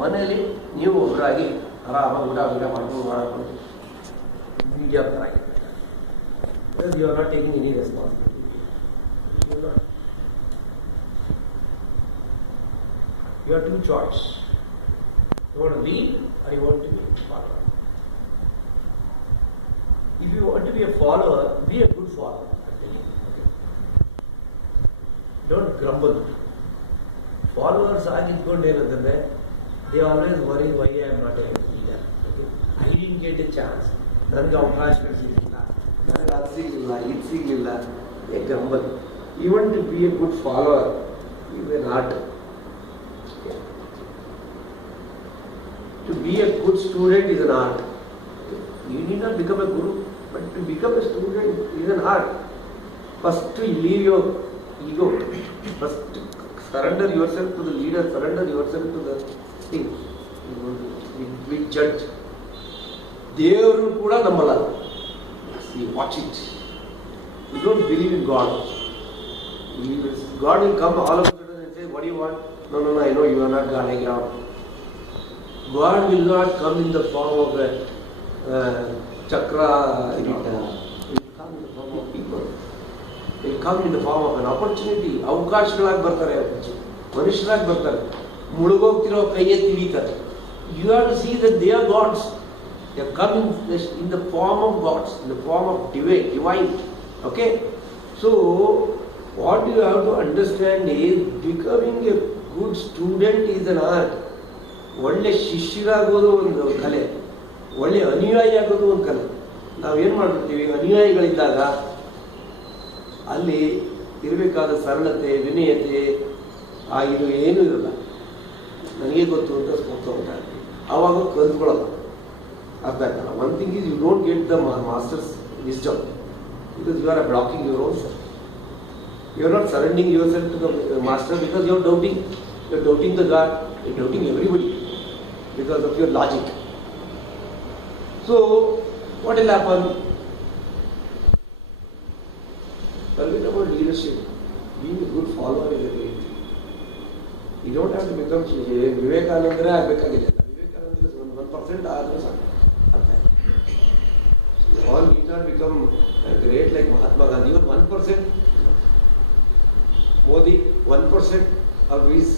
ಮನೆಯಲ್ಲಿ ನೀವು ಒಬ್ಬರಾಗಿ ಆರಾಮಾಗಿ ಊಟ ಮಾಡ್ಕೊಂಡು ಮೀಡಿಯಾ ಆಗಿರ್ಬೇಕು. Because you are not taking any responsibility. You are not. You have two choice. You want to lead or you want to be a follower. If you want to be a follower, be a good follower. I'm telling you. Okay. Don't grumble. Followers ಆಗಿದ್ಕೊಂಡೇನಂದ್ರೆ they always worry why I am not a leader. Okay. I didn't get a chance. ನನಗೆ ಅವಕಾಶಗಳು ಸಿಗಲಿಲ್ಲ, ನನಗೆ ಅದು ಸಿಗಲಿಲ್ಲ, ಇದು ಸಿಗಲಿಲ್ಲ. ಏ grumble. Even to be a good follower is an art. Okay. To be a good student is an art. Okay. You need not become a guru, but to become a student is an art. First to leave your ego. First to surrender yourself to the leader, surrender yourself to the thing. Big judge. ದೇವರು ಕೂಡ ನಂಬಲ್ಲ. See, watch it. You don't believe in God. God will come all of a sudden and say, what do you want? No, I know you are not God. God will not come in the form of a chakra. He will come in the form of people. He will come in the form of an opportunity. ಅವಕಾಶಗಳಾಗಿ ಬರ್ತಾರೆ, ಮನುಷ್ಯರಾಗಿ ಬರ್ತಾರೆ, ಮುಳುಗೋಗ್ತಿರೋ ಕೈಯೇ ತಿಳಿತಾರೆ. You have to see that they are gods. They are coming in the form of gods, in the form of divine. Okay? So, what you have to understand is becoming a good student is an art. ಒಳ್ಳೆ ಶಿಷ್ಯರಾಗೋದು ಒಂದು ಕಲೆ, ಒಳ್ಳೆ ಅನುಯಾಯಿ ಆಗೋದು ಒಂದು ಕಲೆ. ನಾವೇನು ಮಾಡ್ಬಿಡ್ತೀವಿ, ಅನುಯಾಯಿಗಳಿದ್ದಾಗ ಅಲ್ಲಿ ಇರಬೇಕಾದ ಸರಳತೆ, ವಿನಯತೆ ಇದು ಏನೂ ಇರಲ್ಲ. ನನಗೆ ಗೊತ್ತು ಅಂತ ಹೋಗ್ತಾ ಹೋಗ್ತಾರೆ, ಆವಾಗ ಕಲ್ತ್ಕೊಳ್ಳಲ್ಲ, ಅರ್ಥ ಆಗಲ್ಲ. One thing is you don't get the masters wisdom because you are blocking your own self. You are not surrendering yourself to the master because you are doubting. You are doubting the God, you are doubting everybody because of your logic. So, what will happen? Forget about leadership. Being a good follower is a great thing. You don't have to become Vivekananda ಆಗಬೇಕಾಗಿದೆ. Vivekananda is 1% ಆದರೂ ಸಾಕು. You all need not become great like Mahatma Gandhi. Even 1%, Modi, 1% of his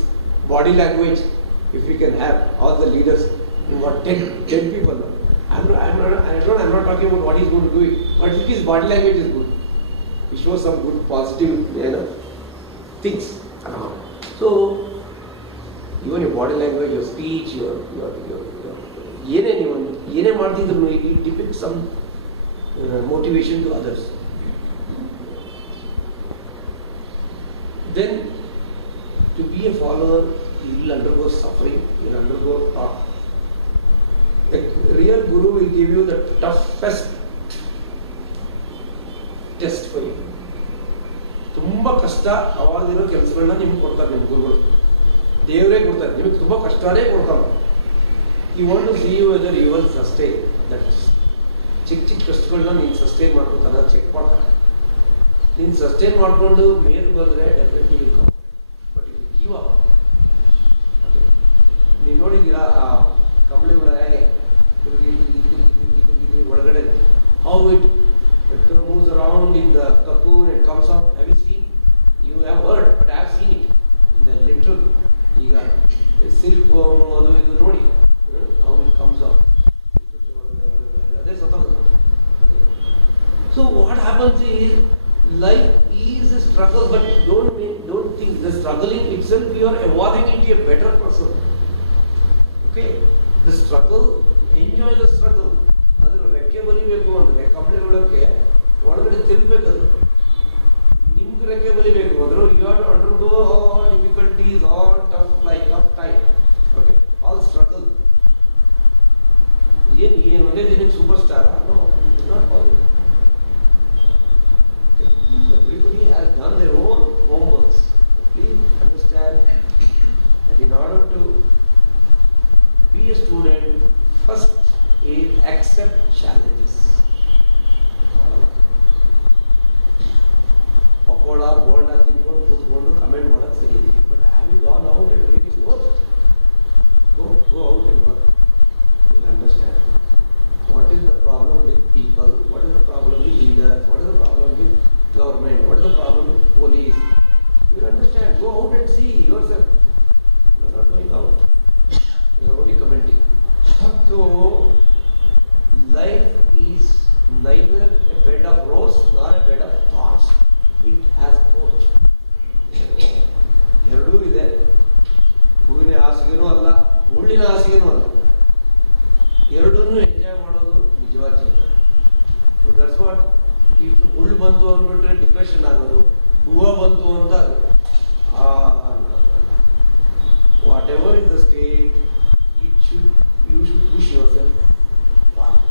body language, if we can have all the leaders, what 10 people. I'm not talking about what he's going to do it, but if his body language is good, he shows some good positive, things around. So, even your body language, your speech, your ಏನೇ ಮಾಡ್ತಿದ್ರು, it depicts some motivation to others. Then, to be a follower, you will undergo suffering, you will undergo talk. A real guru will give you the toughest test for you. ತುಂಬ ಕಷ್ಟ ಅವಾಗಿರೋ ಕೆಲಸಗಳನ್ನ ನಿಮ್ಗೆ ಕೊಡ್ತಾರೆ, ನಿಮ್ಮ ಗುರುಗಳು ದೇವರೇ ಕೊಡ್ತಾರೆ, ನಿಮಗೆ ತುಂಬ ಕಷ್ಟನೇ ಕೊಡ್ತಾರೆ. You want to see whether you will sustain that. ಚಿಕ್ಕ ಕಷ್ಟಗಳನ್ನ ನೀನು ಸಸ್ಟೈನ್ ಮಾಡ್ಕೊತಾನ ಚೆಕ್ ಮಾಡ್ತಾನೆ. ನೀನು ಸಸ್ಟೈನ್ ಮಾಡಿಕೊಂಡು ಮೇಲೆ ಬಂದರೆ definitely income. But give up. ನೀವು ನೋಡಿದ್ದೀರಾ ಆ ಕಂಬಳಿಗಳ ಹೇಗೆ ಒಳಗಡೆ how it moves around in the cocoon and comes out. Have you seen? You have heard, but I have seen it in the literal. ಈಗ ಸಿಲ್ಕ್ ವರ್ಮ್ ಅದು ಇದು ನೋಡಿ how it comes out. ಅದೇ ಸತ್ತೋದು. So what happens is life is a struggle, but don't think the struggling itself you are evolving into a better person. Okay, the struggle, enjoy the struggle. ಅದನ್ನು ರೆಕ್ಕೆ ಬಲಿಬೇಕು ಅಂದರೆ ಕಂಪ್ನಿಗಳಕ್ಕೆ ಒಳಗಡೆ ತಿರುಗಬೇಕದು. ನಿಮ್ಗೆ ರೆಕ್ಕೆ ಬಲಿಬೇಕು ಅಂದ್ರೆ you have to undergo all difficulties, all tough time. Okay, all struggle. ಏನು ಒಂದೇ ದಿನಕ್ಕೆ ಸೂಪರ್ ಸ್ಟಾರ್ ಅನ್ನೋ not possible. Everybody has done their own homeworks. Please understand that in order to be a student, first is accept challenges. Pakoda, bolda, ತಿನ್ಕೊಂಡು ಕೂತ್ಕೊಂಡು comment ಮಾಡೋದು ಸರಿ. But have you gone out and really worked? ಮುಳ್ಳಿನ ಹಾಸಿಗೆನೂ ಅಲ್ಲ, ಎರಡನ್ನೂ enjoy ಮಾಡೋದು ನಿಜವಾದ ಜೀವನ. That's what. ಈಗ ಮುಳ್ಳು ಬಂತು ಅಂದ್ಬಿಟ್ರೆ ಡಿಪ್ರೆಷನ್ ಆಗೋದು, ಹೂವು ಬಂತು ಅಂತ what ever is the state, you should push yourself forward.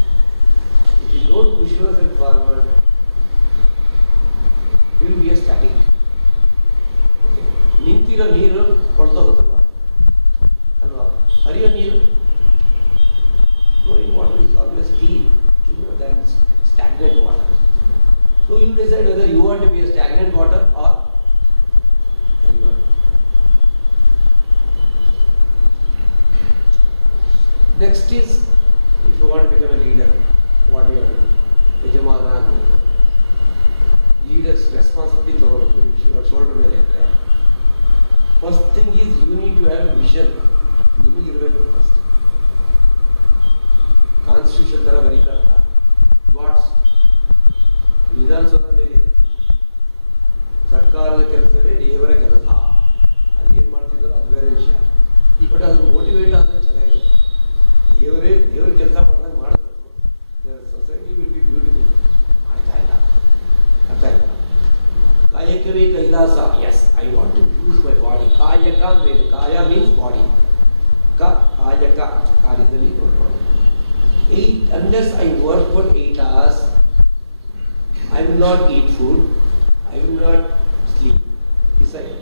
If you don't push yourself forward, you will be a static. Okay. ನಿಂತಿರೋ ನೀರು ಹೊರಟೋಗುತ್ತಲ್ಲ ಅಲ್ವಾ? ಹರಿಯೋ ನೀರು, flowing water is always clean than stagnant water. So you decide whether you want to be a stagnant water or you want. Next is, if you want to become a leader, what do you have to do? ಯಜಮಾನ ಆಗಬೇಕು. Leaders responsibility ತಗೊಳ್ಬೇಕು your shoulder ಮೇಲೆ ಇರುತ್ತೆ. First thing is you need to have a vision. ನಿಮಗೆ ಇರಬೇಕು first. Constitution ತರ ಬರೀತಾರಲ್ಲ, what's Vidhana Soudha ಮೇಲೆ ಸರ್ಕಾರದ ಕೆಲಸವೇ ದೇವರ ಕೆಲಸ, ಅದೇನು ಮಾಡ್ತಿದ್ರು ಅದು ಬೇರೆ ವಿಷಯ. ಬಟ್ ಅದು ಮೋಟಿವೇಟ್ ಆದರೆ ಚೆನ್ನಾಗಿದೆ. ದೇವ್ರ ಕೆಲಸ ಮಾಡ್ದಂಗೆ ಮಾಡಬೇಕು. Society will be beautiful. ಅರ್ಥ ಆಯ್ತಾ? ಕಾಯಕವೇ ಕೈಲಾಸ. Yes, I want to use my body. ಕಾಯಕ ಮೇಲೆ, ಕಾಯ ಮೀನ್ಸ್ ಬಾಡಿ, ಕಾಯಕ ಕಾರ್ಯದಲ್ಲಿ ನೋಡ್ಕೊಂಡು 8 unless I work for 8 hours, I will not eat food, I will not sleep. Besides,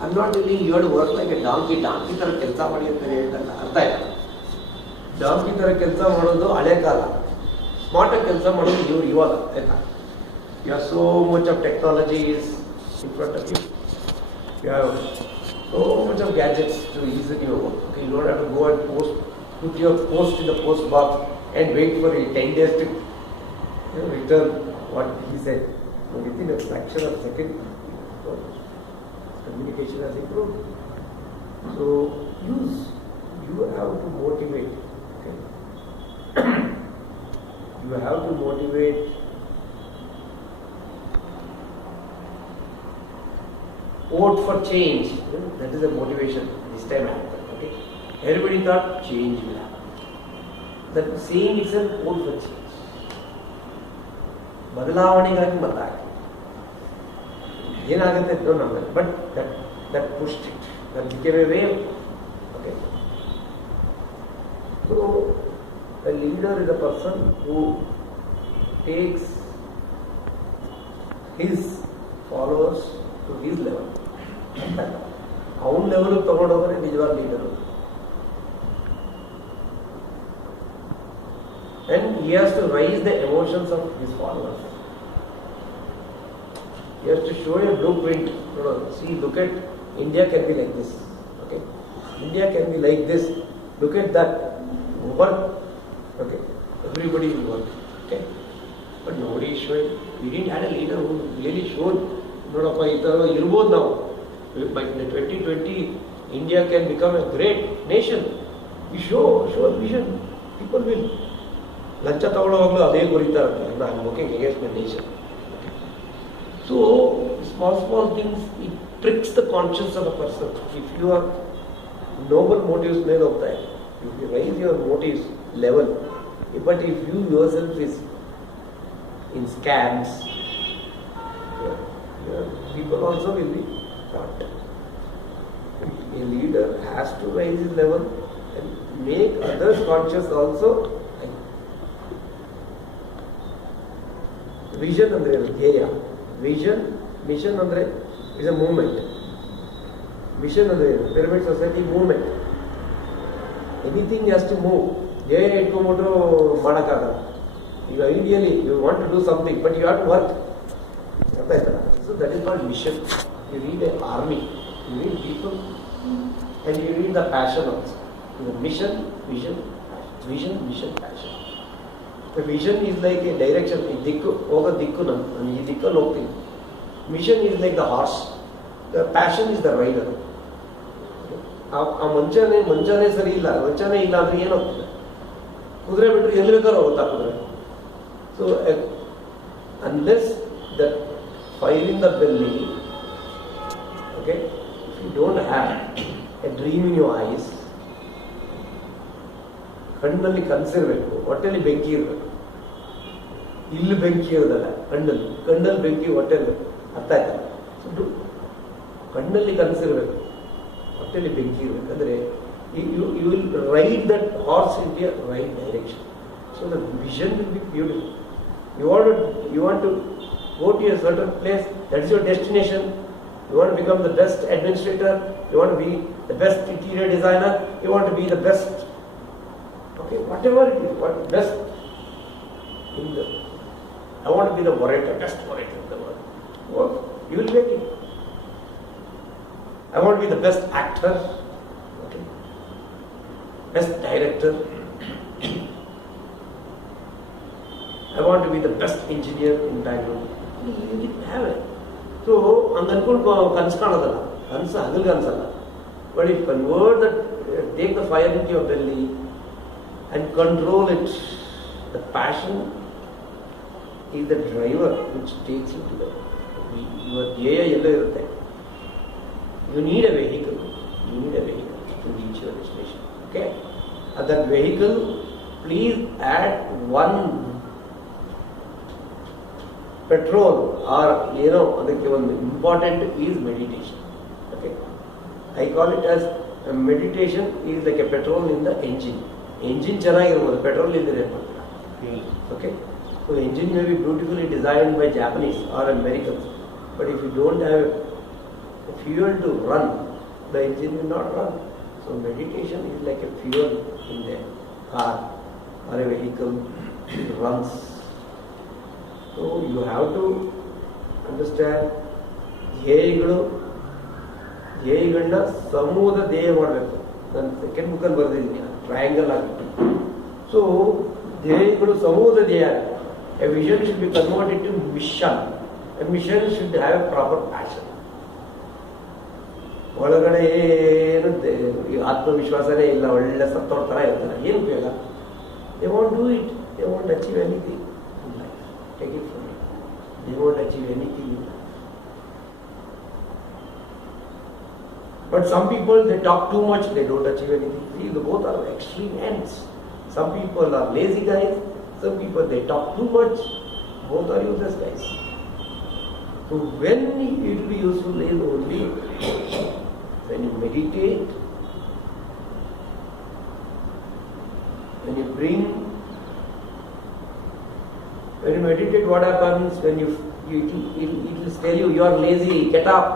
I'm not telling you have to work like a donkey. Donkey ತರ ಕೆಲಸ ಮಾಡಿ ಅಂತ ಹೇಳ್ತಾರಲ್ಲ, ಅರ್ಥ ಆಯ್ತಾ? ಡಾಂಕಿ ತರ ಕೆಲಸ ಮಾಡೋದು ಹಳೆ ಕಾಲ, ಸ್ಮಾರ್ಟ್ ಕೆಲಸ ಮಾಡೋದು ಇವಾಗ. ಆಯ್ತಾ? You have so much of technologies in front of you. You have so much of gadgets to use in your work. You don't have to go and put your post in the post box and wait for 10 days to return what he said. So within a fraction of a second, communication has improved. So you have to motivate. Okay? You have to motivate. Vote for change. That is a motivation this time. Okay? Everybody thought change will happen. That saying itself, vote for change. ಬದಲಾವಣೆಗಾಗಿ ಮತ ಹಾಕಿ. ಏನಾಗುತ್ತೆ ನಮಗೆ, but that pushed it. That became a wave. Okay. So a leader is a person who takes his followers to his level. ಅವನ ಲೆವೆಲ್ಗೆ ತಗೊಂಡೋಗೋದೇ ನಿಜವಾದ leader. And he has to raise the emotions of his followers. He has to show a blueprint. See, look at India can be like this. Okay, India can be like this. Look at that. Work. Okay, everybody will work. Okay, but nobody is showing. We didn't have a leader who really showed. ನೋಡಪ್ಪ ಈ ಥರ ಇರ್ಬೋದು ನಾವು. By 2020, India can become a great nation. We show vision. People will. ಲಂಚ ತಗೊಳ್ಳೋವಾಗಲೂ ಅದೇ ಗುರಿತಾ ಇರ್ತಾರೆ. I am working against my nation. So small things it tricks the conscious of a person. If you are noble motives ಮೇಲೆ ಹೋಗ್ತಾ ಇದೆ, you raise your motives level. But if you yourself is in scams, people also will be caught. A leader has to raise his level and make others conscious also. Vision ಅಂದರೆ ಧ್ಯೇಯ, vision mission ಅಂದರೆ is a movement. Mission ಅಂದರೆ pyramid society movement. Anything has to move. ಧ್ಯೇಯ ಇಟ್ಕೊಂಡ್ಬಿಟ್ರು ಮಾಡೋಕ್ಕಾಗಲ್ಲ. ಈಗ ideally you want to do something but you have to work. ಅರ್ಥ ಆಯ್ತಲ್ಲ? So that is not mission. You need a army, you need people and you need the passion also. Mission, vision, vision, mission, passion. Vision is like a direction. ಈ ದಿಕ್ಕು ಹೋಗೋ ದಿಕ್ಕು ನಾನು ಈ ದಿಕ್ಕಲ್ಲಿ ಹೋಗ್ತೀನಿ. Mission is like the horse, the passion is the rider. ಆ ಮಂಚನೇ ಸರಿ ಇಲ್ಲ, ಮಂಚನೇ ಇಲ್ಲ ಅಂದರೆ ಏನಾಗ್ತದೆ? ಕುದುರೆ ಬಿಟ್ಟರೆ ಎಲ್ಲಿ ಬೇಕಾದ್ರೂ ಹೋಗುತ್ತಾ ಕುದುರೆ. So unless that fire in the belly, okay, if you don't have a dream in your eyes, ಕಣ್ಣಲ್ಲಿ ಕನಸಿರ್ಬೇಕು, ಹೊಟ್ಟೆಲಿ ಬೆಂಕಿ ಇರಬೇಕು. ಇಲ್ಲಿ ಬೆಂಕಿ ಇರೋದಲ್ಲ, ಕಣ್ಣಲ್ಲಿ ಬೆಂಕಿ, ಹೊಟ್ಟೆಲಿ. ಅರ್ಥ ಆಯ್ತಾ? ಸೊ ಕಣ್ಣಲ್ಲಿ ಕನಸಿರ್ಬೇಕು, ಹೊಟ್ಟೆಲಿ ಬೆಂಕಿ ಇರಬೇಕು. ಅಂದರೆ you will ride that horse into a right direction. So the vision will be beautiful. You want to go to a certain place, that's your destination. You want to become the best administrator, you want to be the best interior designer, you want to be the best, okay, whatever it is, what best in the, I want to be the orator, best orator in the world. Well, you will get it. I want to be the best actor, okay, best director. I want to be the best engineer in Bangalore. You have it. So, ಹಂಗೆ ಅನ್ಕೊಂಡು ಕನಸು ಕಾಣೋದಲ್ಲ, ಕನಸು ಹಗಲ್ಗೆ ಅನ್ಸಲ್ಲ. But if convert that, take the fire in your belly and control it. The passion is the driver which takes you to the, your ಧ್ಯೇಯ ಎಲ್ಲೋ ಇರುತ್ತೆ. You need a vehicle to reach your destination. Okay, that vehicle please add one petrol or ಏನೋ ಅದಕ್ಕೆ ಒಂದು important is meditation. Okay, I call it as meditation is like a petrol in the engine ಚೆನ್ನಾಗಿರ್ಬೋದು, petrol ಇಲ್ಲದೆ. Okay, so engine may be beautifully designed by Japanese or Americans, but if you don't have fuel to run, the engine will not run. So meditation is like a fuel in the car or a vehicle, it runs. So you have to understand ಧ್ಯೇಯಗಳನ್ನ ಸಮೂಹದ ಧ್ಯೇಯ ಮಾಡಬೇಕು. ನಾನು second ಬುಕ್ಕಲ್ಲಿ ಬರೆದಿದ್ದೀನಿ, triangle ಆಗಿತ್ತು. So ಧ್ಯೇಯಗಳು ಸಮೂಹದ ಧ್ಯೇಯ. A vision should be converted to mission. A mission should have a proper passion. ಒಳಗಡೆ ಏನು ಆತ್ಮವಿಶ್ವಾಸನೇ ಇಲ್ಲ, ಒಳ್ಳೆ ಸತ್ತೋರ್ ಥರ ಇರ್ತಾರೆ, ಏನು ಉಪಯೋಗ? They want do it, they want achieve anything in life. Take it from you, they want achieve anything in life. But some people, they talk too much, they don't achieve anything. See, the both are extreme ends. Some people are lazy guys, some people they talk too much, both are useless guys. So when it will be useful is only when you meditate, when you meditate, what happens when it will tell you are lazy, get up.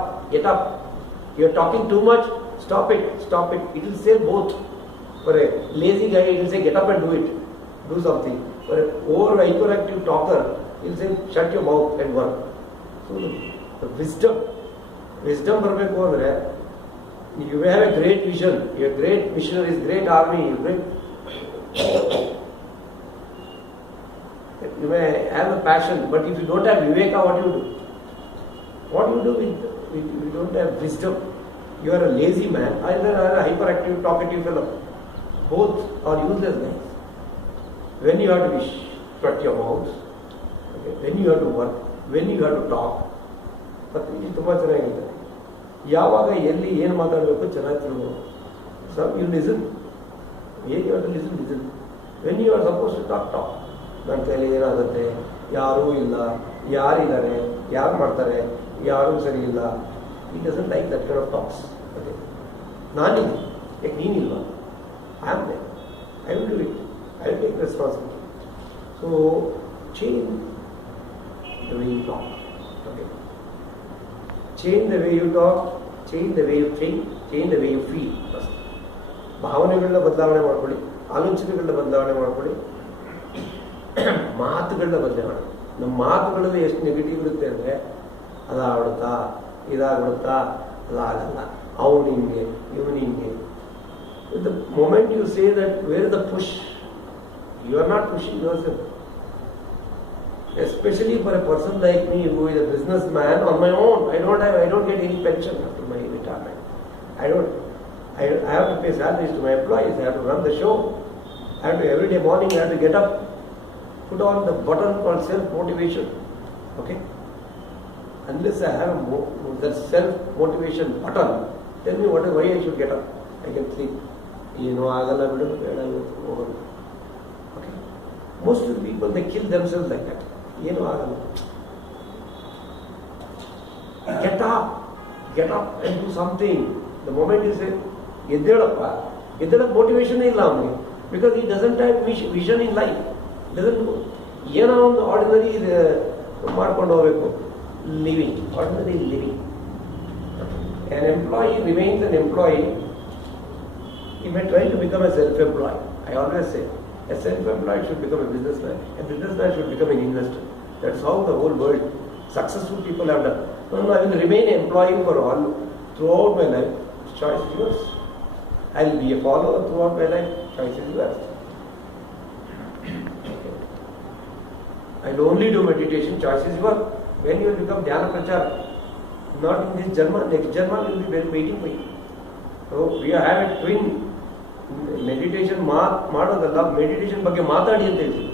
You are talking too much, stop it. It will say both. For a lazy guy, it will say get up and do something. For a over hyperactive talker, it will say shut your mouth and work. So the wisdom ಬರಬೇಕು ಅಂದರೆ, you have a great vision, you have great missionaries, great army, you may have a passion, but if you don't have viveka, what do you do? What do you do if you don't have wisdom? You are a lazy man, either are a hyperactive, talkative fellow. Both are useless guys. When you have to shut your mouth, okay, when you have to work, when you have to talk, ಪತ್ರಿಕೆ ತುಂಬ ಚೆನ್ನಾಗಿರ್ತಾರೆ. ಯಾವಾಗ ಎಲ್ಲಿ ಏನು ಮಾತಾಡಬೇಕು ಚೆನ್ನಾಗಿ ತಿಳ್ಬೋದು. Some you listen, ಏನು you have to listen. When you are suppose to talk. ನನ್ನ ಕೈಲಿ ಏನಾಗುತ್ತೆ, ಯಾರೂ ಇಲ್ಲ, ಯಾರಿದ್ದಾರೆ, ಯಾರು ಮಾಡ್ತಾರೆ, ಯಾರೂ ಸರಿ ಇಲ್ಲ. He doesn't like that kind of talks. Okay. ನಾನಿದೆ, ಯಾಕೆ ನೀನಿಲ್ವಾ? I am there. I will do it. I will take responsibility. So change the way you talk. Okay. Change the way you talk, change the way you think, change the way you feel first. ಭಾವನೆಗಳನ್ನ ಬದಲಾವಣೆ ಮಾಡ್ಕೊಳ್ಳಿ, ಆಲೋಚನೆಗಳನ್ನ ಬದಲಾವಣೆ ಮಾಡ್ಕೊಳ್ಳಿ, ಮಾತುಗಳನ್ನ ಬದಲಾವಣೆ ಮಾಡಿ. ನಮ್ಮ ಮಾತುಗಳಲ್ಲಿ ಎಷ್ಟು ನೆಗೆಟಿವ್ ಇರುತ್ತೆ ಅಂದರೆ, ಅದಾಗ್ಬಿಡುತ್ತಾ, ಇದಾಗ್ಬಿಡುತ್ತಾ, ಅದಾಗಲ್ಲ, ಅವನು ಹಿಂಗೆ, ಇವನು ಹಿಂಗೆ. The moment you say that, where is the push? You are not pushing yourself. Especially for a person like me who is a businessman on my own. I don't get any pension after my retirement. I have to pay salaries to my employees. I have to run the show. I have to, every day morning I have to get up, put on the button called self-motivation. Okay? Unless I have that self-motivation button, tell me why I should get up. I can sleep. ಆಗಲ್ಲ ಬಿಡು, ಬೇಡ ಇವತ್ತು ಹೋಗೋದು. Okay? Most of the people, they kill themselves like that. ಏನು ಆಗಲ್ಲ. Get up and do something. The moment you say, ಎದ್ದೇಳಪ್ಪ, ಎದ್ದೇಳಕ್ಕೆ motivation ಇಲ್ಲ ಅವನಿಗೆ. Because he doesn't have vision in life. Doesn't do. ಏನೋ ಒಂದು ಆರ್ಡಿನರಿ ಮಾಡ್ಕೊಂಡು ಹೋಗಬೇಕು. Living. Ordinary living. An employee remains an employee. He may try to become a self-employed. I always say, a self-employed should become a businessman. A businessman should become an investor. That's how the whole world, successful people have done. No, I will remain an employee for all, throughout my life. Choice is yours. I will be a follower throughout my life. Choice is yours. Okay. I will only do meditation. Choice is yours. When you will become Dhyana Prachar, not in this Janma, next Janma will be waiting for you. So we have a twin. Meditation ಮಾಡೋದಲ್ಲ, meditation ಬಗ್ಗೆ ಮಾತಾಡಿ ಅಂತ ಹೇಳ್ತೀವಿ.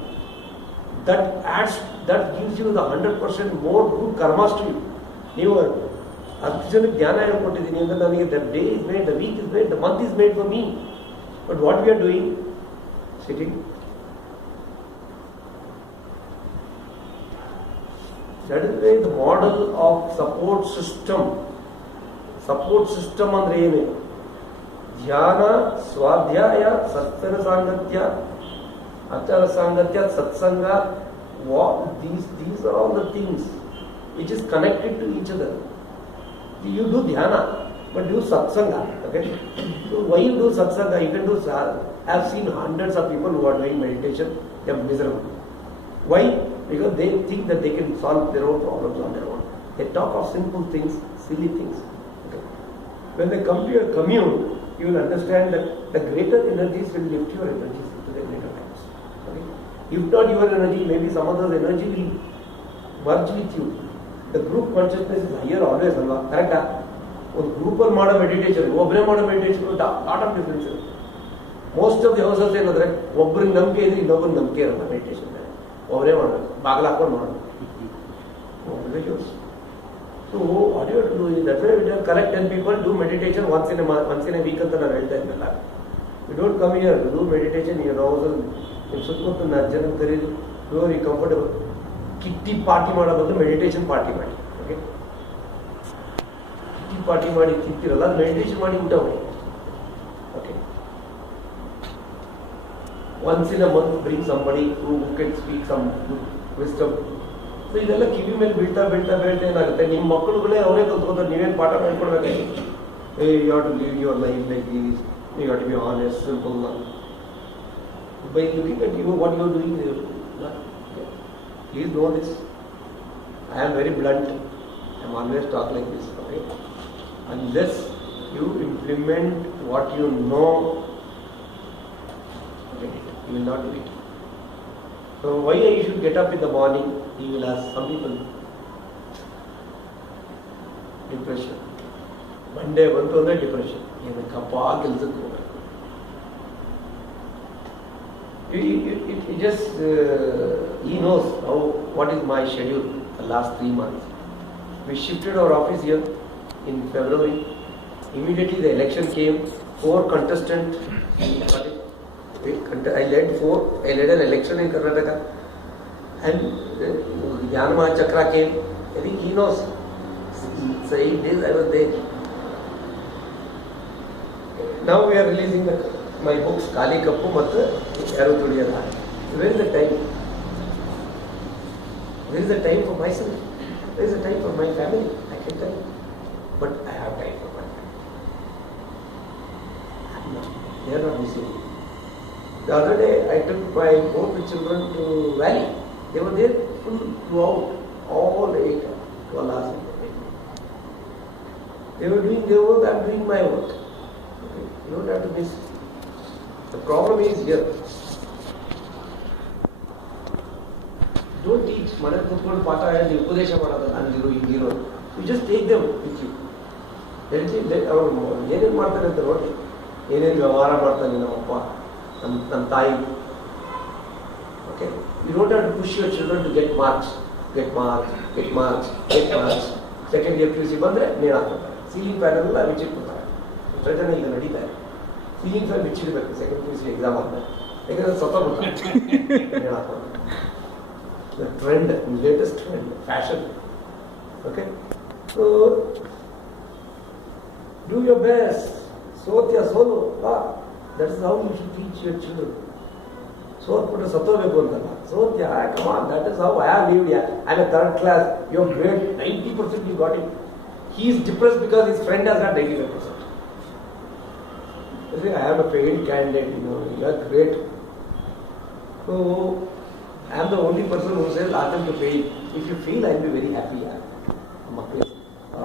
That gives you the 100% more good karmas to you. ನೀವು 10 ಜನಕ್ಕೆ ಧ್ಯಾನ ಹೇಳ್ಕೊಟ್ಟಿದ್ದೀನಿ ಅಂದ್ರೆ ನನಗೆ the day is made, the week is made, the month is made for me. But what we are doing? Sitting. That is why the model of support system ಅಂದ್ರೆ ಏನೇ? ಧ್ಯಾನ, ಸ್ವಾಧ್ಯಾಯ, ಸತ್ಸಂಗ ಸಾಂಗತ್ಯ, ಆಚಾರ ಸಾಂಗತ್ಯ, ಸತ್ಸಂಗ, these are all the things which is connected to each other. You do dhyana, but do satsanga. Okay? So why you do satsanga? You can do I have seen hundreds of people who are doing meditation, they are miserable. Why? Because they think that they can solve their own problems on their own. They talk of simple things, silly things. Okay? When they come to your commune, you will understand that the greater energies will lift your energies to the greater heights. Okay? If not your energy, maybe some other's energy will merge with you. The group consciousness is higher always. Correct? One group or modern meditation, ಒಬ್ಬರೇ ಮಾಡೋ meditation, lot of difference. Most of the houses ಏನಂದ್ರೆ ಒಬ್ಬರಿಗೆ ನಂಬಿಕೆ ಇದೆ, ಇನ್ನೊಬ್ಬರಿಗೆ ನಂಬಿಕೆ ಇರಲ್ಲ meditation. ಒಬ್ಬರೇ ಮಾಡಬೇಕು, ಬಾಗಿಲು ಹಾಕೊಂಡು ಮಾಡಬೇಕು. So what you have to do is, that's why we have collect 10 people, do meditation once in a week ಅಂತ ನಾವು ಹೇಳ್ತಾ ಇದ್ರಲ್ಲ. You don't come here to do meditation in your houses. ನೀವು ಸುತ್ತಮುತ್ತ ಜನ ಕರೀರಿ, do very comfortable. Kitty party ಮಾಡೋ ಬದಲು ಮೆಡಿಟೇಷನ್ ಪಾರ್ಟಿ ಮಾಡಿ. ಓಕೆ, ಕಿಟ್ಟಿ ಪಾರ್ಟಿ ಮಾಡಿ ತಿಂತಿರಲ್ಲ, ಅದು ಮೆಡಿಟೇಷನ್ ಮಾಡಿ ಊಟ ಮಾಡಿ. Okay, once in a month bring somebody who can speak some wisdom. So ಇದೆಲ್ಲ ಕಿವಿ ಮೇಲೆ ಬೀಳ್ತಾ ಏನಾಗುತ್ತೆ, ನಿಮ್ಮ ಮಕ್ಕಳುಗಳೇ ಅವರೇ ಕಲ್ತ್ಕೊಂತಾರೆ. ನೀವೇನು ಪಾಠ ಮಾಡ್ಕೊಡ್ಬೇಕು? You have to leave your life like this, you have to be honest, simple. By looking at you, what you are doing, please know this. I am very blunt. I am always talk like this. Okay, unless you implement what you know, okay, you will not do it. So why I should get up in the morning? You will ask some people. Depression. Monday ಬಂತು ಅಂದ್ರೆ depression. ಏನಕ್ಕಪ್ಪ ಕೆಲಸಕ್ಕೆ ಹೋಗಬೇಕು. He just he knows what is my schedule the last 3 months. We shifted our office here in February. Immediately the election came. 4 contestants. I led an election in Karnataka, and Jnana Chakra came. I think he knows. So 8 days I was there. Now we are releasing my books, Kali Kappu ಮತ್ತು ಯಾರು ತುಳಿಯಲ್ಲ. Where is the time? Where is the time for myself? Where is the time for my family? I can tell. But I have time for my family. No, they are not missing. The other day I took my both the children to Valley. They were there full throughout, all 8 12 hours. They were doing their work, I am doing my work. Okay? You don't have to miss. The problem is here. Don't teach ಮನೆ ಕೂತ್ಕೊಂಡು ಪಾಠ ಹೇಳಿ ಉಪದೇಶ ಮಾಡೋದು ಹಂಗಿರು ಹಿಂಗಿರು. You just take them with you. ಅವರು ಏನೇನು ಮಾಡ್ತಾರೆ ಅಂತ ನೋಡಿ, ಏನೇನು ವ್ಯವಹಾರ ಮಾಡ್ತಾನೆ ನಮ್ಮಪ್ಪ, ನಮ್ಮ ತಾಯಿ. Okay? You don't have to push your children to get marks. Second year PUC ಬಂದರೆ ನೇಣು ಹಾಕ್ತಾರೆ. ಸೀಲಿಂಗ್ ಫ್ಯಾನ್ ಎಲ್ಲ ಬಿಚ್ಚಿಟ್ಬಿಡ್ತಾರೆ. ಎಷ್ಟೋ ಜನ ಈಗ ನಡೀತಾರೆ. ಸೀಲಿಂಗ್ ಫ್ಯಾನ್ ಬಿಚ್ಚಿಡಬೇಕು ಸೆಕೆಂಡ್ PUC ಎಕ್ಸಾಮ್ ಆದಮೇಲೆ. ಯಾಕಂದರೆ ಸತ್ತೋಗ್ಬಿಡ್ತ trend, latest trend, fashion. Okay, so do your best. ಸೋತ್ಯ ಸೋಲು ಬಾ, that is how you should teach your children. ಸೋತ್ಬಿಟ್ರೆ ಸತ್ತೋಗ್ಬೇಕು ಅಂತಲ್ಲ, ಸೋತ್ಯ come on, that is how I have lived. I am a third class, you are great, 90% you got it. He is depressed because his friend has got 95%. You say, I am a failed candidate, you know, you are great. So, I am the only person who says, ask them to fail. If you fail, I will be very happy. ಮಕ್ಕಳೇ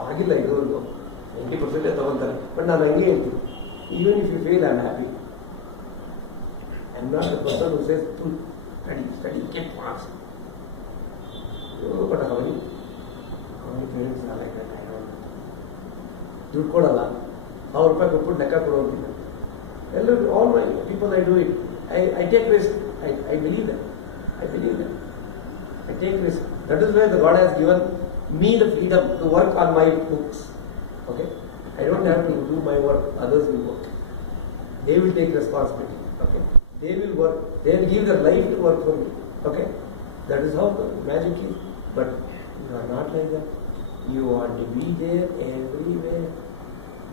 ಆಗಿಲ್ಲ ಇದುವರೆಗೂ 90% ತಗೊತಾರೆ, but ನಾನು ಹಂಗೆ ಹೇಳ್ತೀನಿ, even if you fail, I am happy. I am not the person who says, study, get marks. But how many parents are like that? I don't know. ದುಡ್ಡು ಕೊಡಲ್ಲ, ₹1,000 ಕೊಟ್ಬಿಟ್ಟು ಲೆಕ್ಕ ಕೊಡು ಅಂತಿಲ್ಲ. ಎಲ್ಲರೂ, all my people, I do it. I take risk. I believe that. I take risk. That is where the God has given me the freedom to work on my books. Okay? I don't have to do my work, others will work. They will take responsibility. Okay? They will work. They will give their life to work for me. Okay? That is how the magic is. But you are not like that. You want to be there everywhere.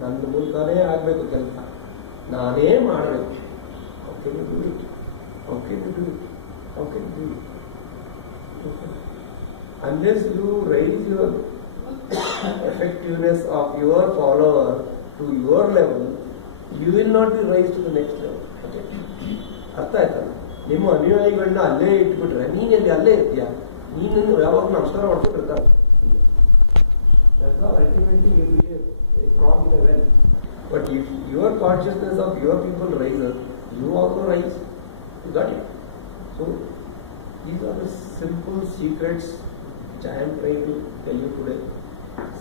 ನನ್ನ ಮೂಲಕನೇ ಆಗಬೇಕು ಕೆಲಸ, ನಾನೇ ಮಾಡಬೇಕು. How can you do it? How can you do it? How can you do it? Okay. Unless you raise your effectiveness of your follower to your level, you will not be raised to the next level. Okay? ಅರ್ಥ ಆಯ್ತಲ್ಲ? ನಿಮ್ಮ ಅನುಯಾಯಿಗಳನ್ನ ಅಲ್ಲೇ ಇಟ್ಬಿಟ್ರೆ ನೀನೆಲ್ಲಿ ಅಲ್ಲೇ ಇರ್ತೀಯ, ನೀನನ್ನು ಯಾವಾಗ ನಮಸ್ಕಾರ ಮಾಡ್ಕೊಂಡಿರ್ತಾರೆ. Ultimately you will be a frog in a well. But if your consciousness of your people rises, you also rise. You got it? So these are the simple secrets which I am trying to tell you today.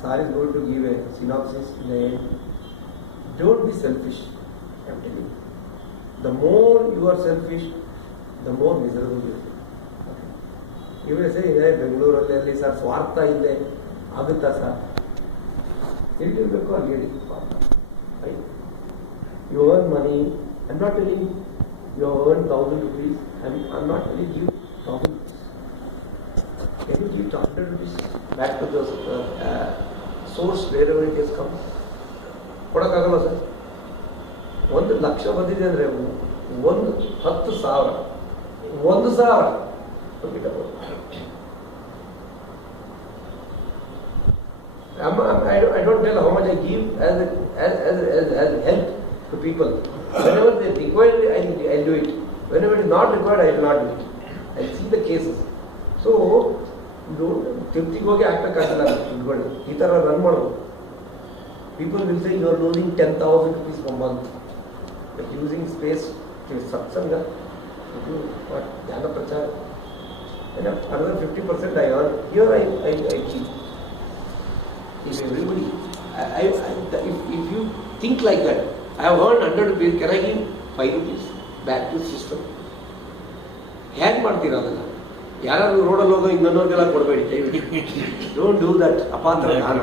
Sir is going to give a synopsis in the end. Don't be selfish, I am telling you. The more you are selfish, the more miserable you will be. Okay? You may say, Bengaluru sir, ಸ್ವಾರ್ಥ ಇಲ್ಲದೆ ಆಗುತ್ತಾ sir? ಎಲ್ಲಿರಬೇಕು ಅಲ್ಲಿ ಹೇಳಿ ಸ್ವಾರ್ಥ. You earn money. I am not telling you earn 1,000 rupees. I am not telling you 1,000 rupees. Can you give 100 rupees back to the source wherever it has come? ಕೊಡೋಕ್ಕಾಗಲ್ಲ sir. 1,00,000 ಬಂದಿದೆ ಅಂದರೆ 10,000 1,000 I don't tell how much I give as help to people. Whenever they require, I do it. Whenever it is not required, I will not do it. I see the cases. So, ತಿರುಪ್ತಿಗೆ ಹೋಗಿ ಹಾಕ್ಬೇಕಾಗಿಲ್ಲ ದುಡ್ಡುಗಳನ್ನ, ಈ ಥರ run ಮಾಡ್ಬೋದು. People will say you are losing 10,000 rupees per month. By using space to satsanga, to do what? Jnana prachara. And another 50% I earn. Here I keep. If everybody, if you think like that, I have earned 100 rupees, can I give 5 rupees back to the system? ಹೇಗೆ ಮಾಡ್ತೀರಾ ಅದನ್ನು? ಯಾರು ರೋಡಲ್ಲಿ ಹೋಗೋ ಇನ್ನೊಂದವ್ರಿಗೆಲ್ಲ ಕೊಡಬೇಡಿ. Don't do that. ಅಪಾತ್ರ ದಾನ.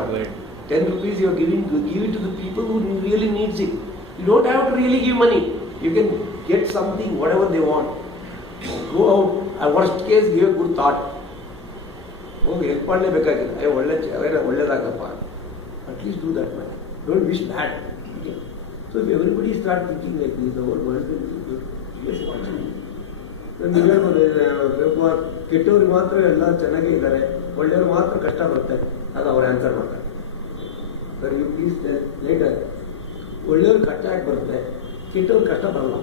10 rupees you are giving, give it to the people who really needs it. You don't have to really give money. You can get something, whatever they want. Go out. At worst case, give a good thought. ಹೋಗಿ help ಮಾಡಲೇಬೇಕಾಗಿಲ್ಲ, ಒಳ್ಳೇದಾಗಪ್ಪ. At least do that much. Don't wish bad. Okay? So if everybody start thinking like this, the whole world will be just watching. ನೀವು ಹೇಳ್ಬೋದು, ಕೆಟ್ಟವ್ರಿಗೆ ಮಾತ್ರ ಎಲ್ಲ ಚೆನ್ನಾಗೇ ಇದ್ದಾರೆ, ಒಳ್ಳೆಯವ್ರು ಮಾತ್ರ ಕಷ್ಟ ಬರುತ್ತೆ, ಅದು ಅವ್ರು ಆನ್ಸರ್ ಮಾಡ್ತಾರೆ. ಸರ್ ಯು ಪ್ಲೀಸ್ ಲೇಟರ್, ಒಳ್ಳೆಯವ್ರು ಕಷ್ಟ ಯಾಕೆ ಬರುತ್ತೆ, ಕೆಟ್ಟವ್ರು ಕಷ್ಟ ಬರಲ್ಲ.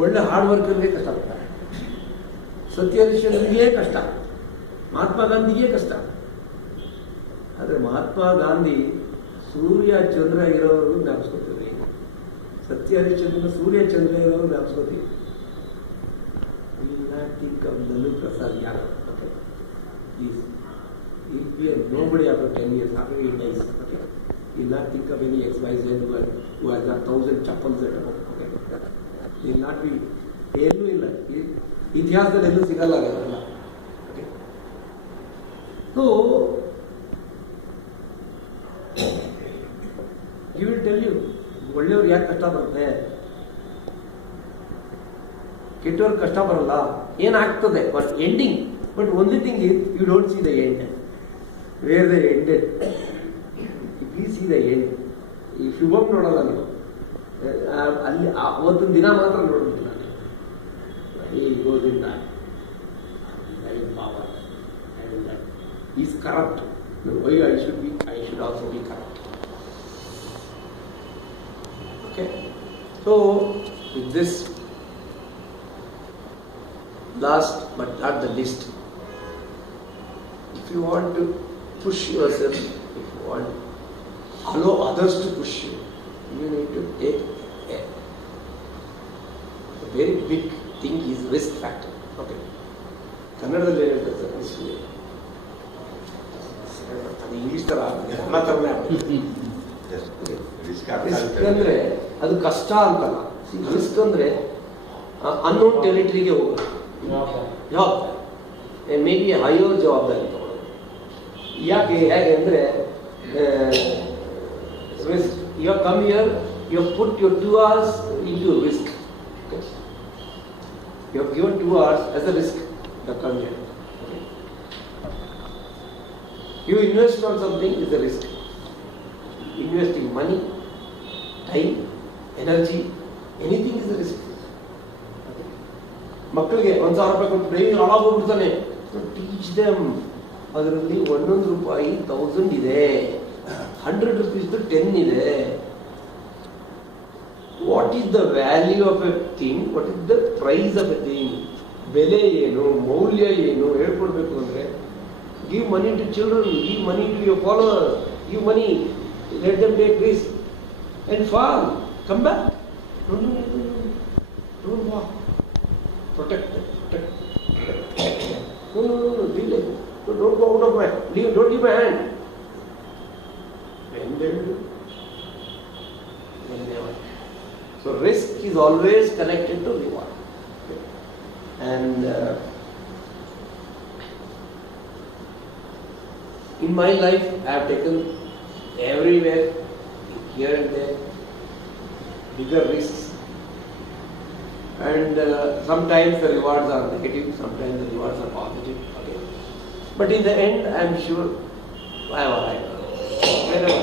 ಒಳ್ಳೆ ಹಾರ್ಡ್ ವರ್ಕರ್ಗೆ ಕಷ್ಟ ಬರ್ತಾರೆ, ಸತ್ಯನಿಷ್ಠನಿಗೆ ಕಷ್ಟ, ಮಹಾತ್ಮ ಗಾಂಧಿಗೆ ಕಷ್ಟ. ಆದರೆ ಮಹಾತ್ಮ ಗಾಂಧಿ ಸೂರ್ಯ ಚಂದ್ರ ಇರೋರು ಜ್ಞಾಪಿಸ್ಕೋತೀವಿ, ಸತ್ಯ ಹರಿಶ್ಚಂದ್ರ ಸೂರ್ಯ ಚಂದ್ರ ಇರೋರು ಜ್ಞಾಪಿಸ್ಕೋತೀವಿ. Think of Lalu Prasad Yadav. Okay, please. He'll be a nobody after 10 years, after he dies. Okay, he'll not think of any XYZ who has got 1,000 chappals at home. Okay, he'll not be. ಎಲ್ಲೂ ಇಲ್ಲ, ಇತಿಹಾಸದಲ್ಲಿ ಎಲ್ಲೂ ಸಿಗಲ್ಲ. Okay, so he will tell you ಒಳ್ಳೆಯವ್ರು ಯಾಕೆ ಕಷ್ಟ ಬರುತ್ತೆ. ಕೆಟ್ಟವ್ರಿಗೆ ಕಷ್ಟ ಬರಲ್ಲ, ಏನಾಗ್ತದೆ but ending. But only thing is you don't see the end, where the ended. Please see the end. ಈ ಶುಭಮ್ ನೋಡಲ್ಲ ನೀವು, ಅಲ್ಲಿ ಅವತ್ತಿನ ದಿನ ಮಾತ್ರ ನೋಡೋದಿಲ್ಲ ನೀವು. ಈ goes in that power and he is corrupt. No, why I should also be corrupt. Okay, so with this, last but not the least, if you want to push yourself, if you want allow others to push you, you need to take a very big thing is risk factor. Okay, ಕನ್ನಡದಲ್ಲಿ ಅದು English ತರ ಆಗ್ತದೆ, ಕನ್ನಡ ಥರನೇ ಆಗ್ತದೆ. Risk ಅಂದರೆ ಅದು ಕಷ್ಟ ಅಂತಲ್ಲ. ರಿಸ್ಕ್ ಅಂದರೆ ಅನ್ನೋನ್ ಟೆರಿಟರಿಗೆ ಹೋಗೋದು, ಜವಾಬ್ದಾರಿ, ಮೇ ಬಿ ಹೈಯರ್ ಜವಾಬ್ದಾರಿ ತಗೊಳ್ಳೋದು. ಹೇಗೆ ಅಂದರೆ risk, you have come here, you have put your 2 hours into risk. You have given 2 hours as a risk to come here. You invest on something is a risk. Investing money, time, energy, anything is a risk. ಮಕ್ಕಳಿಗೆ 1,000 ರೂಪಾಯಿ ಕೊಟ್ಟು daily ಹಾಳಾಗೋಗ್ಬಿಡ್ತಾನೆ. Teach them. ಅದರಲ್ಲಿ 1 ರೂಪಾಯಿ 1000 ಇದೆ, 100 rupees 10 ಇದೆ. What is the value of a thing? What is the price of a thing? ಬೆಲೆ ಏನು, ಮೌಲ್ಯ ಏನು ಹೇಳ್ಕೊಡ್ಬೇಕು ಅಂದರೆ, give money to children, give money to your followers, give money, let them take risk and fall, come back. Don't walk, protect. No, leave them. Don't go out of my, don't give my hand. When they will do, they never. So risk is always connected to reward. Okay. And in my life, I have taken everywhere, here and there, bigger risks. And sometimes the rewards are negative, sometimes the rewards are positive. Okay. But in the end, I am sure I have arrived. Wherever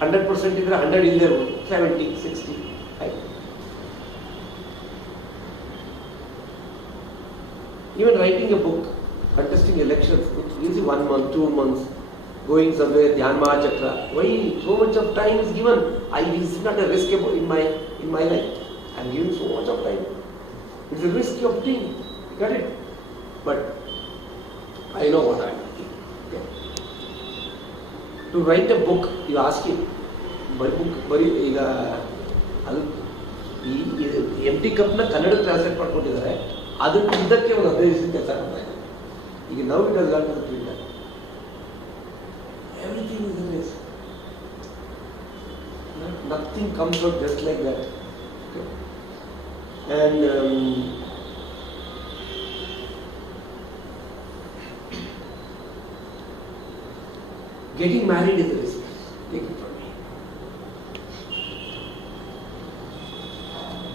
100% is 100 in there, 70, 60, 5. Even writing a book, contesting elections, easy 1 month, 2 months, going somewhere, Dhyan Mahachakra. Why so much of time is given? It's not a risk in my life. I am giving so much of time. It's a risky of thing. Got it? But I know what I am doing. Okay. To write a book, you ask him. ಈಗ ಅದು ಈ empty ಕಪ್ನ Kannada translate ಮಾಡ್ಕೊಂಡಿದ್ದಾರೆ. ಅದಕ್ಕೆ ಇದಕ್ಕೆ ಒಂದು 15 ದಿವಸ ಕೆಲಸ ಮಾಡ್ತಾ ಇದ್ದಾರೆ. ಈಗ ನಾವು ಇಟ್ ಹಸ್ ಇಲ್ಲ. Everything is in this. Nothing comes out just like that. Okay. And getting married is a risk. Take it from me.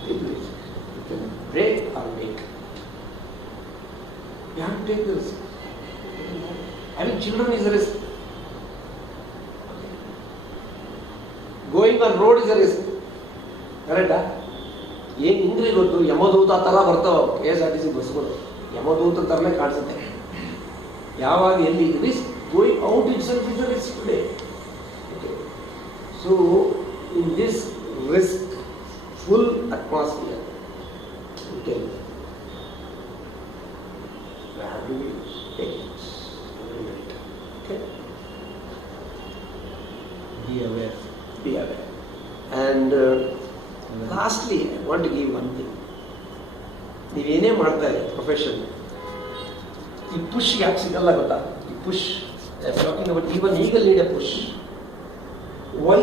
Take the risk. You can break or make. You have to take the risk. Having children is a risk. Going on road is a risk. ಕರೆಕ್ಟಾ? ಏನು ಹಿಂಗ್ರಿ ಗೊತ್ತು, ಯಮದೂತ ಥರ ಬರ್ತಾವ KSRTC ಬಸ್ಗಳು, ಯಮದೂತ ಥರನೇ ಕಾಣಿಸುತ್ತೆ. ಯಾವಾಗ ಎಲ್ಲಿ risk, going out it self is a risk today. Okay, so in this risk full atmosphere, okay, be aware. And lastly, I want to give one thing. ನೀವೇನೇ ಮಾಡ್ತಾ ಇದ್ದೀರಿ ಪ್ರೊಫೆಷನ್, ಈ ಪುಷ್ ಯಾಕೆ ಸಿಗಲ್ಲ ಗೊತ್ತಾ? ಈ push, I am talking about even legal need a push. Why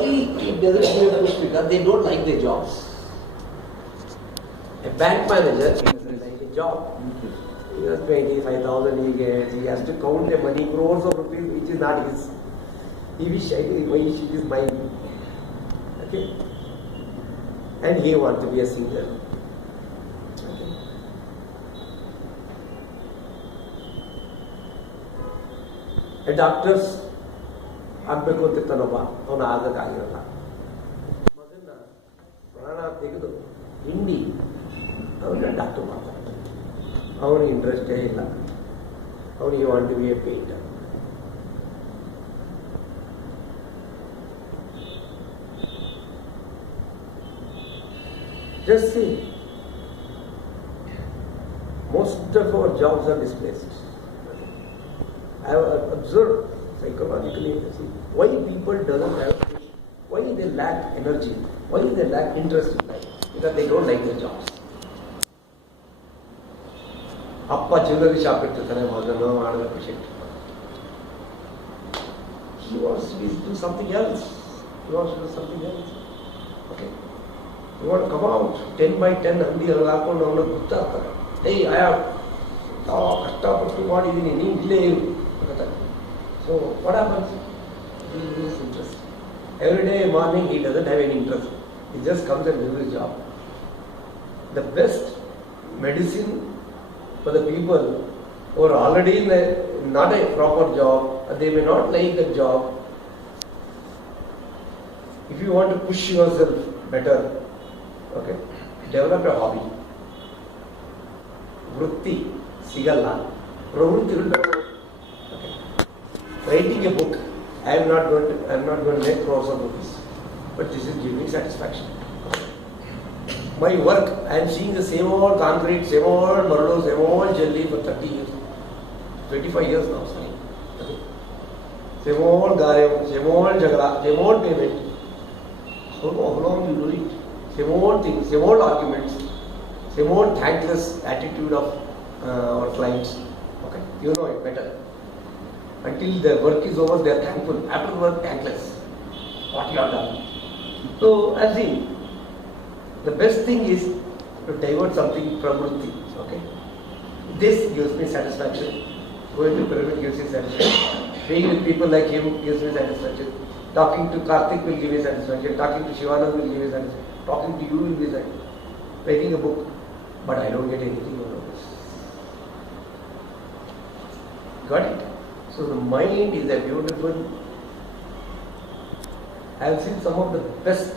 it doesn't need a push? Because they don't like their jobs. A bank manager doesn't like A job. 25,000 he gets, he has to count the money, crores of rupees, which is not his. He wish it is mine. Okay, and he wants to be a singer. Okay, doctors ಆಗಬೇಕು ಅಂತಿರ್ತಾನೊಬ್ಬ, ಅವನು ಆಗಕ್ಕಾಗಿರಲ್ಲ. ಮಗನ ಪ್ರಾಣ ತೆಗೆದು ಹಿಂಡಿ ಅವನ್ನ doctor ಮಾಡ್ತಾನೆ. ಅವನಿಗೆ ಇಂಟ್ರೆಸ್ಟೇ ಇಲ್ಲ, ಅವನಿಗೆ want to be a painter. Just see, most of our jobs are displaced. I have observed psychologically, see, why people doesn't have push, why they lack energy, why they lack interest in life, because they don't like their jobs. ಅಪ್ಪ jewellery shop ಇಟ್ಟಿರ್ತಾರೆ, ಮಗನು ಆಡೋದಕ್ಕೆ ಖುಷಿ ಇರ್ತಾರೆ. He wants to do something else. He wants to do something else. Okay. You want to come out 10 by 10 ಅಂಗಡಿ ಅಲ್ಲಿ ಹಾಕೊಂಡು ಅವನ್ನ ಗುರ್ತಾ ಇರ್ತಾರೆ. ಏಯ್ ಕಷ್ಟಪಟ್ಟು ಮಾಡಿದ್ದೀನಿ, ನೀವು ಇಲ್ಲೇ ಇರು. So what happens? He loses interest. Every day morning he doesn't have any interest. He just comes and does his job. The best medicine for the people who are already in not a proper job and they may not like the job. If you want to push yourself better, okay, develop a hobby. ವೃತ್ತಿ ಸಿಗಲ್ಲ, ಪ್ರವೃತ್ತಿ ಉಂಟು. Writing a book, I am not going to make crores of rupees, but this is giving satisfaction. My work, I am seeing the same old concrete, same old marble, same old jelly for 30 years, 25 years now, sorry. Same old gayam, same old jagla, same old payment. So how long you do it? Same old things, same old arguments, same old thankless attitude of our clients. Okay, you know it better. Until the work is over, they are thankful. After work, thankless. What you have done. So, I've seen the best thing is to divert something from vrutti. Okay, this gives me satisfaction. Going to pyramid gives me satisfaction. Being with people like him gives me satisfaction. Talking to Karthik will give me satisfaction. Talking to Shivanand will give me satisfaction. Talking to you will be satisfaction. Writing a book, but I don't get anything out of this. Got it? So the mind is a beautiful. I have seen some of the best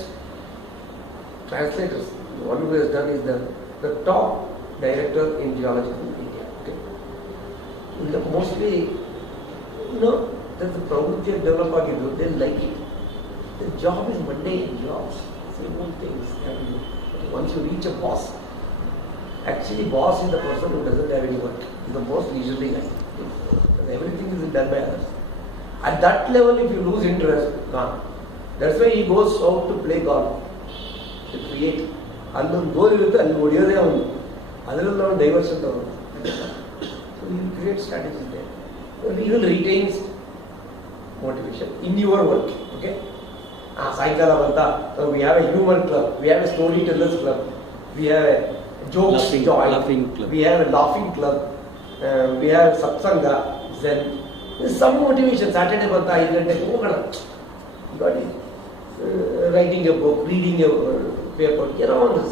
translators. The one who has done is the top director in geology in India. Okay, in the mostly, that the pravrutti have developed ಆಗಿದ್ದು, they like it. The job is mundane jobs, same old things. Once you reach a boss, actually boss is the person who doesn't have any work. He's the most leisurely guy. Everything is done by others. At that level, if you lose interest, gone. That's why he goes out to play golf, to create. Allon goal irutte, alli odiyode avanu. Adaralli avanu diversion tagonu. So he will create strategies there. So he will retain motivation in your work. Okay. Saikala banta. So we have a humor club. We have a storytellers club. We have a jokes joy. We have a laughing club. We have satsanga. Then some motivation. Saturday banta 5 ಗಂಟೆಗೆ ಹೋಗೋಣ. You got it? Writing a book, reading a paper,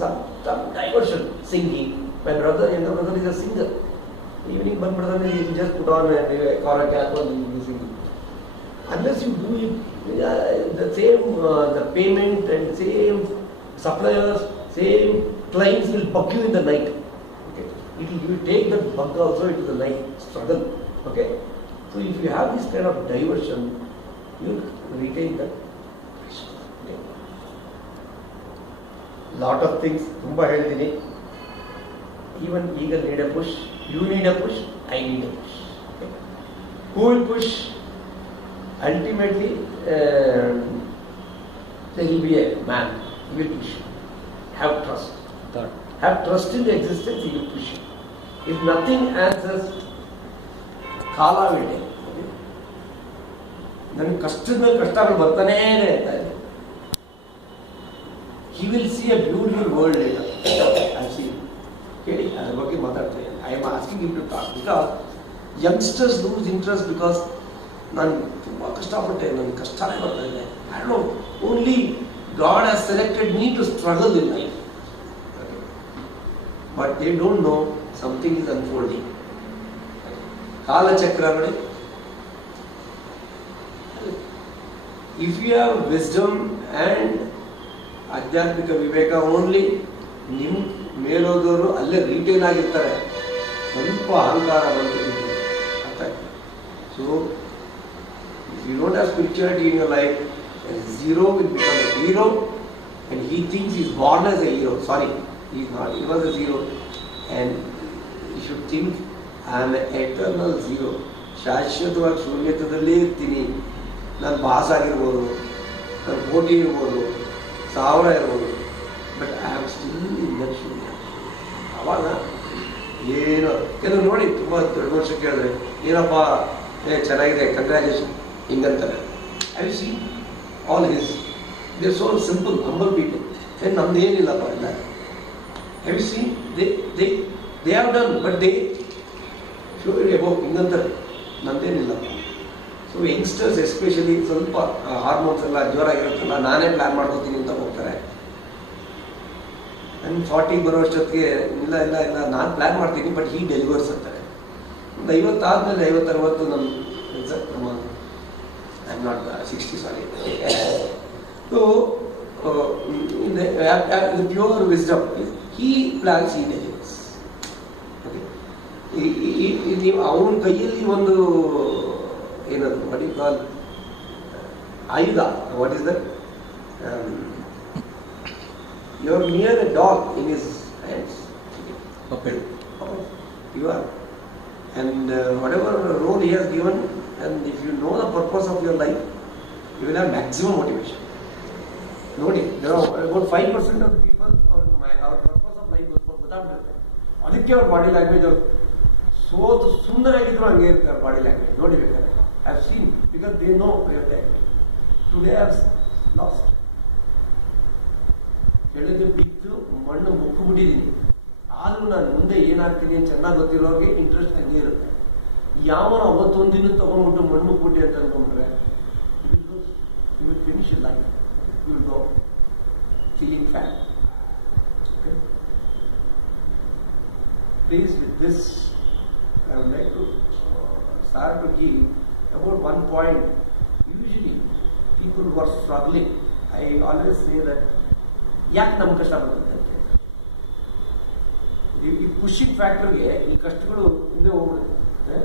some diversion, singing. My brother, younger brother, is a singer. Evening, one brother, he just put on a chorus cap and he is singing. Unless you do it, the same the payment and same suppliers, same clients will bug you in the night. Okay, you take that bug also into the night struggle. Okay, so if you have this kind of diversion, you retain that. Okay, lot of things. Tumba helidini. Even eagle need a push. You need a push. I need a push. Okay, who will push? Ultimately, there will be a man who will push you. Have trust. Have trust in the existence. He will push you. If nothing answers, kala will take. ನನಗೆ ಕಷ್ಟದ ಮೇಲೆ ಕಷ್ಟಗಳು ಬರ್ತಾನೇ ಇರ್ತಾ ಇದೆ. He will see a beautiful world later. I see. ಕೇಳಿ ಅದ್ರ ಬಗ್ಗೆ ಮಾತಾಡ್ತೇನೆ. I am asking him to talk because youngsters lose interest because ನಾನು ತುಂಬ ಕಷ್ಟಪಟ್ಟೆ, ನನಗೆ ಕಷ್ಟನೇ ಬರ್ತಾ ಇದೆ. I don't know. Only God has selected me to struggle in life. But they don't know something is unfolding. ಕಾಲಚಕ್ರ ನೋಡಿ, If you have wisdom and ಆಧ್ಯಾತ್ಮಿಕ ವಿವೇಕ only, ನಿಮ್ಮ ಮೇಲೋದವರು ಅಲ್ಲೇ ರಿಟೇನ್ ಆಗಿರ್ತಾರೆ, ಸ್ವಲ್ಪ ಅಹಂಕಾರ ಬಂದಿದ್ದೀವಿ ಅರ್ಥ. So if you don't have spirituality in your life, zero will become a hero and he thinks he is born as a hero. Sorry, he is not. He was a zero and he should think I am an eternal zero. ಶಾಶ್ವತವಾಗಿ ಶೂನ್ಯತದಲ್ಲೇ ಇರ್ತೀನಿ. ನಾನು pass ಆಗಿರ್ಬೋದು, ನಾನು ಕೋಟಿ ಇರ್ಬೋದು, 1000 ಇರ್ಬೋದು, but I am still in that ಶೂನ್ಯ. ಅವಾಗ ಏನೋ ನೋಡಿ ತುಂಬ ದೊಡ್ಡ ವರ್ಷ ಕೇಳಿದ್ರೆ ಏನಪ್ಪ ಚೆನ್ನಾಗಿದೆ ಕಂಗ್ರ್ಯಾಚುಲೇಷನ್ ಹಿಂಗಂತಾರೆ. I see all his, they are so simple, humble people. And ನಮ್ದು ಏನಿಲ್ಲಪ್ಪ ಇಲ್ಲ. Have you seen? They have done, but they show it above ಹಿಂಗಂತಾರೆ, ನಮ್ದೇನಿಲ್ಲಪ್ಪ. ಸೊ ಯಂಗ್ಸ್ಟರ್ಸ್ ಎಸ್ಪೆಷಲಿ ಸ್ವಲ್ಪ ಹಾರ್ಮೋನ್ಸ್ ಎಲ್ಲ ಜೋರಾಗಿರುತ್ತಲ್ಲ, ನಾನೇ ಪ್ಲ್ಯಾನ್ ಮಾಡ್ಕೊತೀನಿ ಅಂತ ಹೋಗ್ತಾರೆ. ನನ್ನ 40 ಬರೋ ಅಷ್ಟೊತ್ತಿಗೆ ಇಲ್ಲ ನಾನು ಪ್ಲ್ಯಾನ್ ಮಾಡ್ತೀನಿ, ಬಟ್ ಹೀ ಡೆಲಿವರ್ಸ್ ಅಂತಾರೆ. ಒಂದು 50 ಆದಮೇಲೆ 50-60 ನಮ್ಮ I'm not 60, sorry. So, the pure wisdom, he plans, he delivers. Okay. ಅವನ ಕೈಯಲ್ಲಿ ಒಂದು ಏನದು, what you call Ayudha, what is that? You are near a dog in his hands. Okay. You are. And whatever role he has given, and if you know the purpose of your life, you will have maximum motivation. Nodi, there are about 5% of the people, our purpose of life ಗೊತ್ತಾಗ್ಬಿಡುತ್ತೆ. ಅದಕ್ಕೆ ಅವ್ರ body language ಅವ್ರು ಸೋತು ಸುಂದರಾಗಿದ್ರು ಹಂಗೆ ಇರ್ತಾರೆ body language ನೋಡಿ ಬೇಕಾದ್ರೆ. I have seen, because they know where they are. Today I have lost. ಕೆಳಗೆ ಬಿದ್ದು ಮಣ್ಣು ಮುಕ್ಕಿಬಿಟ್ಟಿದ್ದೀನಿ, ಆದರೂ ನಾನು ಮುಂದೆ ಏನಾಗ್ತೀನಿ ಅಂತ ಚೆನ್ನಾಗಿ ಗೊತ್ತಿರೋರಿಗೆ ಇಂಟ್ರೆಸ್ಟ್ ಹಂಗೆ ಇರುತ್ತೆ. ಯಾವನ ಅವತ್ತೊಂದು ದಿನ ತೊಗೊಂಡ್ಬಿಟ್ಟು ಮಣ್ಣು ಮುಕ್ಬಿಟ್ಟೆ ಅಂತ ಅನ್ಕೊಂಡ್ರೆ you will finish your life, you will go feeling fat. Okay, please with this I would like to start to give about one point. Usually people who are struggling, I always say that ಯಾಕೆ ನಮ್ಗೆ ಕಷ್ಟ ಬರ್ತದೆ ಅಂತ ಕೇಳ್ತಾರೆ. ಈ pushing ಫ್ಯಾಕ್ಟರ್ಗೆ ಈ ಕಷ್ಟಗಳು ಹಿಂದೆ ಹೋಗ್ಬಿಡುತ್ತೆ.